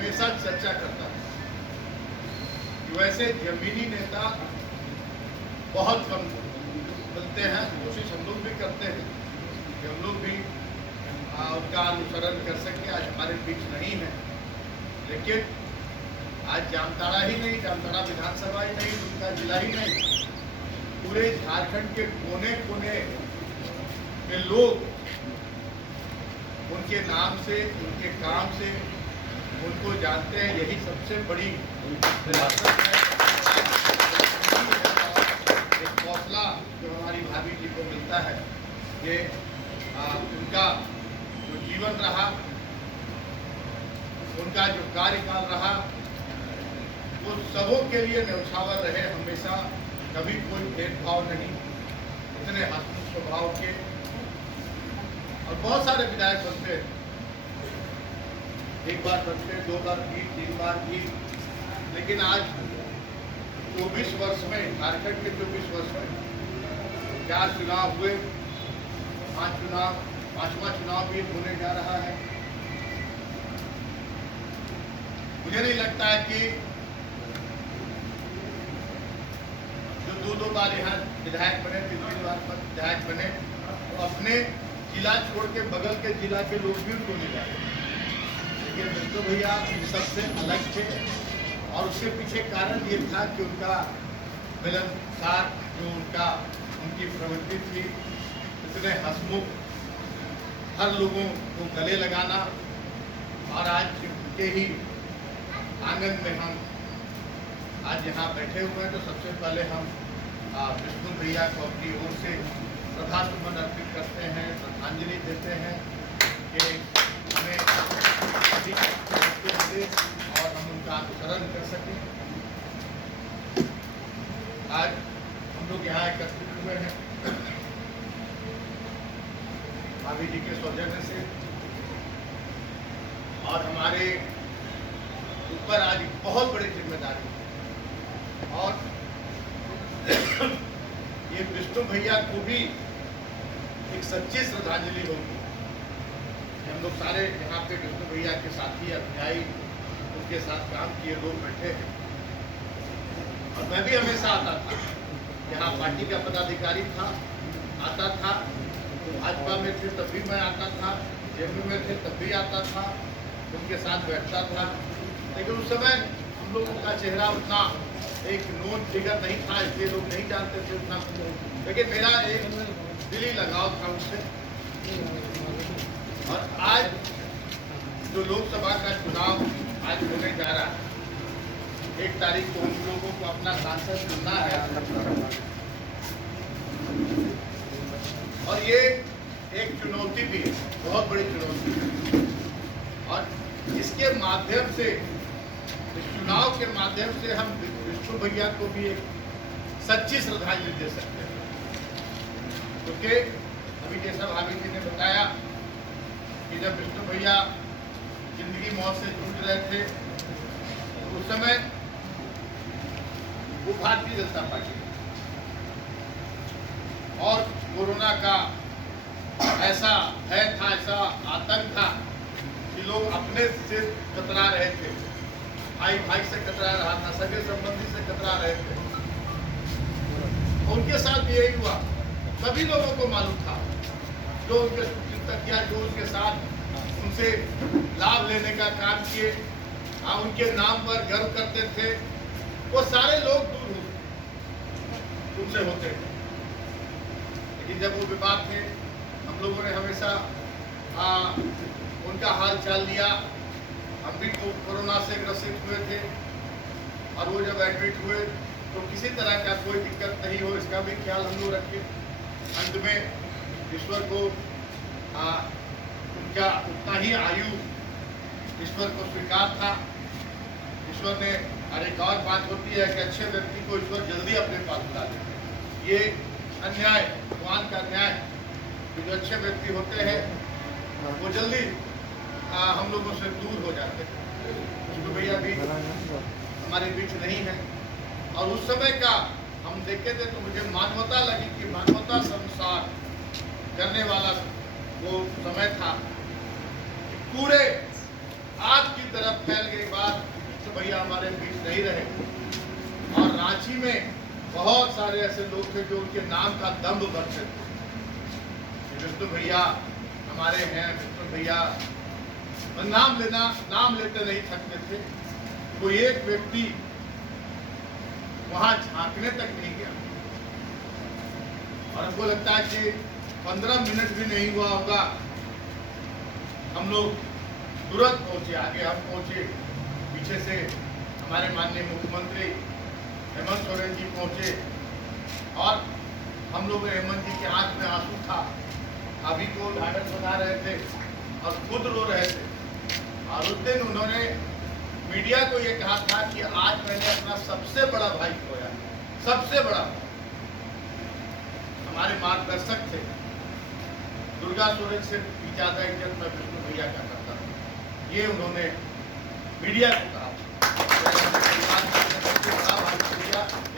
हमेशा चर्चा करता है कि वैसे जमीनी नेता बहुत कम मिलते हैं। कोशिश हम लोग भी करते हैं कि हम लोग भी उनका अनुसरण कर सकें। आज हमारे बीच नहीं है, लेकिन आज जामताड़ा ही नहीं, जामताड़ा विधानसभा ही नहीं, उनका जिला ही नहीं, पूरे झारखंड के कोने कोने के लोग उनके नाम से, उनके काम से उनको जानते हैं। यही सबसे बड़ी विरासत है, एक हौसला जो हमारी भाभी जी को मिलता है। ये उनका जो जीवन रहा, उनका जो कार्यकाल रहा, वो सबों के लिए न्यौछावर रहे। हमेशा कभी कोई भेदभाव नहीं, इतने हंसमुख स्वभाव के। और बहुत सारे विधायक बनते, एक बार बनते, 2 बार भी, 3 बार भी, लेकिन आज 24 वर्ष में, झारखंड के 24 वर्ष में 4 चुनाव हुए, 5वां चुनाव भी होने जा रहा है। मुझे नहीं लगता है कि जो 2 बार यहाँ विधायक बने, 3 बार विधायक बने, तो अपने जिला छोड़ के बगल के जिला के लोग भी उनको मिला, लेकिन बिष्णु भैया सबसे अलग थे। और उसके पीछे कारण ये था कि उनका मिलनसार जो उनकी प्रवृत्ति थी, इतने हंसमुख, हर लोगों को गले लगाना। और आज उनके ही आंगन में हम आज यहाँ बैठे हुए हैं, तो सबसे पहले हम विष्णु भैया को अपनी ओर से श्रद्धासुमन अर्पित करते हैं, श्रद्धांजलि देते हैं कि हमें मिले और हम उनका अनुसरण कर सकें। आज हम लोग यहाँ एकत्रित हुए हैं भाभी जी के सौजन्य से, और हमारे ऊपर आज बहुत बड़ी जिम्मेदारी है। और ये विष्णु भैया को भी एक सच्ची श्रद्धांजलि होगी। हम लोग सारे यहाँ पे विष्णु भैया के साथी, अनुयायी, उनके साथ काम किए लोग बैठे हैं। और मैं भी हमेशा आता था, यहाँ पार्टी का पदाधिकारी था, आता था, भाजपा में थे तब भी मैं आता था, जेएमयू में थे तब भी आता था, उनके साथ बैठता था। लेकिन उस समय हम लोगों का चेहरा उतना एक नोन फिगर नहीं था, इसलिए लोग नहीं जानते थे उतना, लेकिन मेरा एक दिली लगाव था उससे। और आज जो लोकसभा का चुनाव आज होने जा रहा है, 1 तारीख को उन लोगों को अपना सांसद चुनना है, और ये एक चुनौती भी है, बहुत बड़ी चुनौती है। और इसके माध्यम से, इस चुनाव के माध्यम से हम विष्णु भैया को भी एक सच्ची श्रद्धांजलि दे सकते हैं। क्योंकि अभी जैसा भाभी जी ने बताया कि जब विष्णु भैया जिंदगी मौत से जूझ रहे थे, तो उस समय वो भारतीय जनता पार्टी और कोरोना का ऐसा भय था, ऐसा आतंक था कि लोग अपने से कतरा रहे थे, भाई से कतरा रहा था, सगे संबंधी से कतरा रहे थे। उनके साथ भी यही हुआ। सभी लोगों को मालूम था, जो उनके चिंतक किया, जो उनके साथ उनसे लाभ लेने का काम किए, उनके नाम पर गर्व करते थे, वो सारे लोग दूर उनसे होते थे। लेकिन जब वो विवाद थे, हम लोगों ने हमेशा उनका हाल चाल लिया। हम भी कोरोना से ग्रसित हुए थे, और वो जब एडमिट हुए तो किसी तरह का कोई दिक्कत नहीं हो, इसका भी ख्याल हम लोग रखे। अंत में ईश्वर को उनका उतना ही आयु ईश्वर को स्वीकार था। ईश्वर ने, और एक और बात होती है कि अच्छे व्यक्ति को ईश्वर जल्दी अपने पास बुला लेते हैं। ये अन्याय, भगवान का अन्याय, जो अच्छे व्यक्ति होते हैं वो जल्दी हम लोगों से दूर हो जाते हैं। विष्णु भैया भी हमारे बीच नहीं है, और उस समय का हम देखे थे तो मुझे मानवता लगी कि मानवता संसार करने वाला वो समय था। पूरे आग की तरफ फैल गई बात। विष्णु भैया हमारे बीच नहीं रहे, और रांची में बहुत सारे ऐसे लोग थे जो उनके नाम का दम्भ करते थे। विष्णु भैया हमारे हैं, विष्णु भैया नाम लेते नहीं थकते थे। कोई एक व्यक्ति वहां झांकने तक नहीं गया, और हमको लगता है कि 15 मिनट भी नहीं हुआ होगा, हम लोग तुरंत पहुंचे, आगे हम पहुंचे, पीछे से हमारे माननीय मुख्यमंत्री हेमंत सोरेन जी पहुंचे, और हम लोग हेमंत जी के आंख में आंसू था, अभी को ढाढ़स बना रहे थे और खुद रो रहे थे। और उस दिन उन्होंने मीडिया को ये कहा था कि आज मैंने अपना सबसे बड़ा भाई खोया, सबसे बड़ा। हमारे मार्गदर्शक थे, दुर्गा सोरेन से भी ज्यादा इज्जत मैं विष्णु भैया का करता था, ये उन्होंने मीडिया को कहा।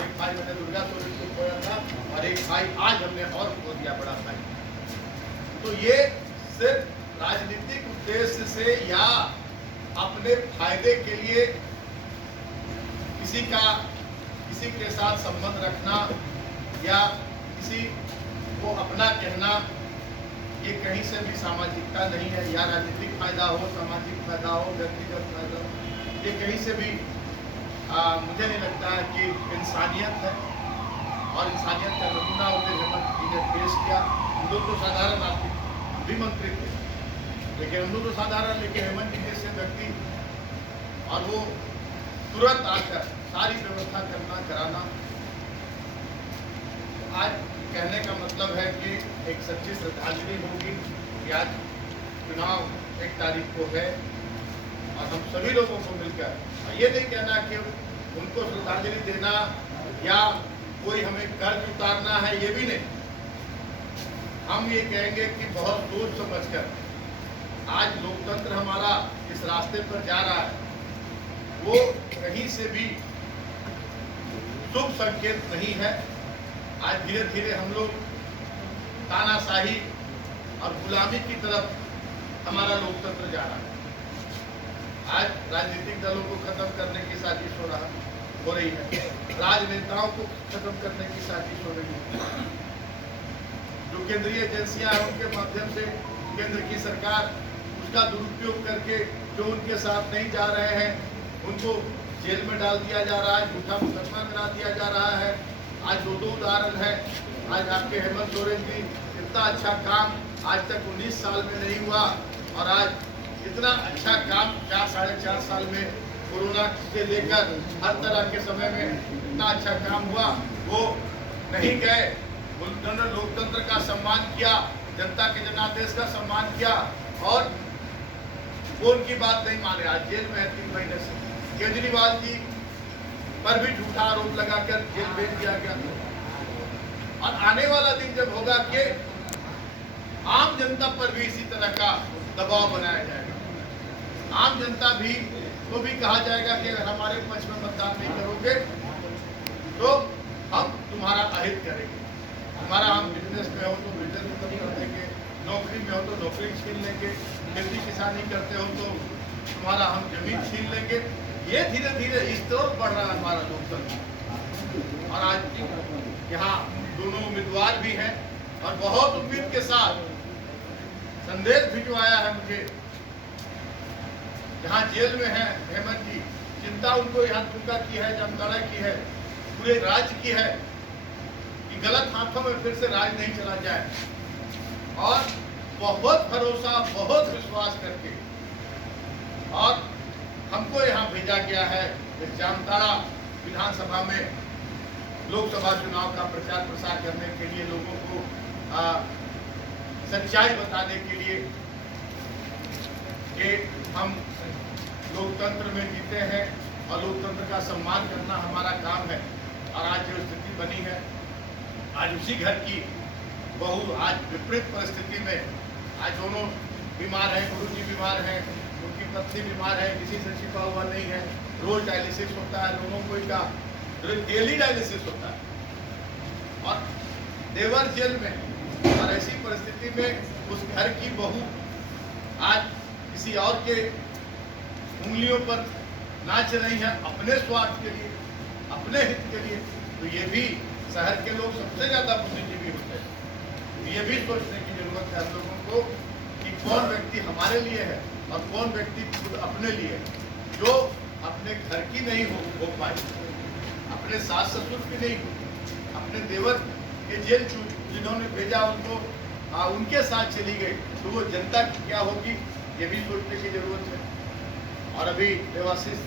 एक भाई मैंने दुर्गा सोरेन को खोया था, और एक भाई आज हमने और खो दिया, बड़ा भाई। तो ये सिर्फ राजनीतिक उद्देश्य से या अपने फायदे के लिए किसी के साथ संबंध रखना या किसी को अपना कहना, ये कहीं से भी सामाजिकता नहीं है। या राजनीतिक फायदा हो, सामाजिक फायदा हो, व्यक्तिगत फायदा हो, ये कहीं से भी मुझे नहीं लगता है कि इंसानियत है। और इंसानियत का नमूना उन्हें हेमंत जी ने पेश किया। हम लोग तो साधारण आर्थिक भी मंत्री थे, लेकिन हम लोग तो साधारण, लेकिन हेमंत जी जैसे व्यक्ति, और वो तुरंत आकर सारी व्यवस्था कराना। आज कहने का मतलब है कि एक सच्ची श्रद्धांजलि होगी कि आज चुनाव 1 तारीख को है, और हम सभी लोगों को मिलकर ये नहीं कहना कि उनको श्रद्धांजलि देना या कोई हमें कर्ज उतारना है, ये भी नहीं। हम ये कहेंगे कि बहुत सोच समझकर आज लोकतंत्र हमारा इस रास्ते पर जा रहा है, वो कहीं से भी शुभ संकेत नहीं है। आज धीरे धीरे हम लोग तानाशाही और गुलामी की तरफ हमारा लोकतंत्र जा रहा है। आज राजनीतिक दलों को खत्म करने की साजिश हो रही है, राजनेताओं को खत्म करने की साजिश हो रही है। जो केंद्रीय एजेंसियां हैं उनके माध्यम से केंद्र की सरकार उसका दुरुपयोग करके जो उनके साथ नहीं जा रहे हैं उनको जेल में डाल दिया जा रहा है, झूठा मुकदमा करा दिया जा रहा है। आज 2 उदाहरण है। आज आपके हेमंत सोरेन जी, इतना अच्छा काम आज तक 19 साल में नहीं हुआ, और आज इतना अच्छा काम 4-4.5 साल में कोरोना से लेकर हर तरह के समय में इतना अच्छा काम हुआ, वो नहीं गए। उन्होंने लोकतंत्र का सम्मान किया, जनता के जनादेश का सम्मान किया, और वो उनकी बात नहीं माने। आज जेल में है 3 महीने से। केजरीवाल जी पर भी झूठा आरोप लगाकर जेल भेज दिया गया। और आने वाला दिन जब होगा कि आम जनता पर भी इसी तरह का दबाव बनाया जाएगा, आम जनता भी को भी कहा जाएगा कि अगर हमारे पक्ष में मतदान नहीं करोगे तो हम तुम्हारा अहित करेंगे, तुम्हारा हम बिजनेस में हो तो बिजनेस खत्म कर देंगे, नौकरी में हो तो नौकरी छीन लेंगे, खेती किसानी करते हो तो तुम्हारा हम जमीन छीन लेंगे। ये धीरे धीरे इस तरफ बढ़ रहा है हमारा लोकतंत्र। और आज यहाँ दोनों उम्मीदवार भी हैं, और बहुत उम्मीद के साथ संदेश भिजवाया है मुझे। यहाँ जेल में है हेमंत जी, चिंता उनको यहाँ दुर्गा की है, जामताड़ा की है, पूरे राज्य की है कि गलत हाथों में फिर से राज नहीं चला जाए। और बहुत भरोसा, बहुत विश्वास करके और हमको यहाँ भेजा गया है इस जामताड़ा विधानसभा में लोकसभा चुनाव का प्रचार प्रसार करने के लिए, लोगों को सच्चाई बताने के लिए कि हम लोकतंत्र में जीते हैं और लोकतंत्र का सम्मान करना हमारा काम है। और आज जो स्थिति बनी है, आज उसी घर की बहू आज विपरीत परिस्थिति में, आज दोनों बीमार हैं, गुरुजी बीमार हैं, उनकी पत्नी बीमार है, किसी से छिपा हुआ नहीं है, रोज डायलिसिस होता है, दोनों को का डेली डायलिसिस होता है और देवर जेल में। और ऐसी परिस्थिति में उस घर की बहू आज किसी और के उंगलियों पर नाच रही हैं अपने स्वार्थ के लिए, अपने हित के लिए, तो ये भी शहर के लोग सबसे ज्यादा बुद्धिजीवी होते हैं। तो ये भी सोचने की जरूरत है हम लोगों को कि कौन व्यक्ति हमारे लिए है और कौन व्यक्ति खुद अपने लिए है, जो अपने घर की नहीं हो पाई, अपने सास ससुर की नहीं हो, अपने देवर के जेल जिन्होंने भेजा उनको उनके साथ चली गई, तो वो जनता की क्या होगी, ये भी सोचने की जरूरत है। और अभी देवाशीष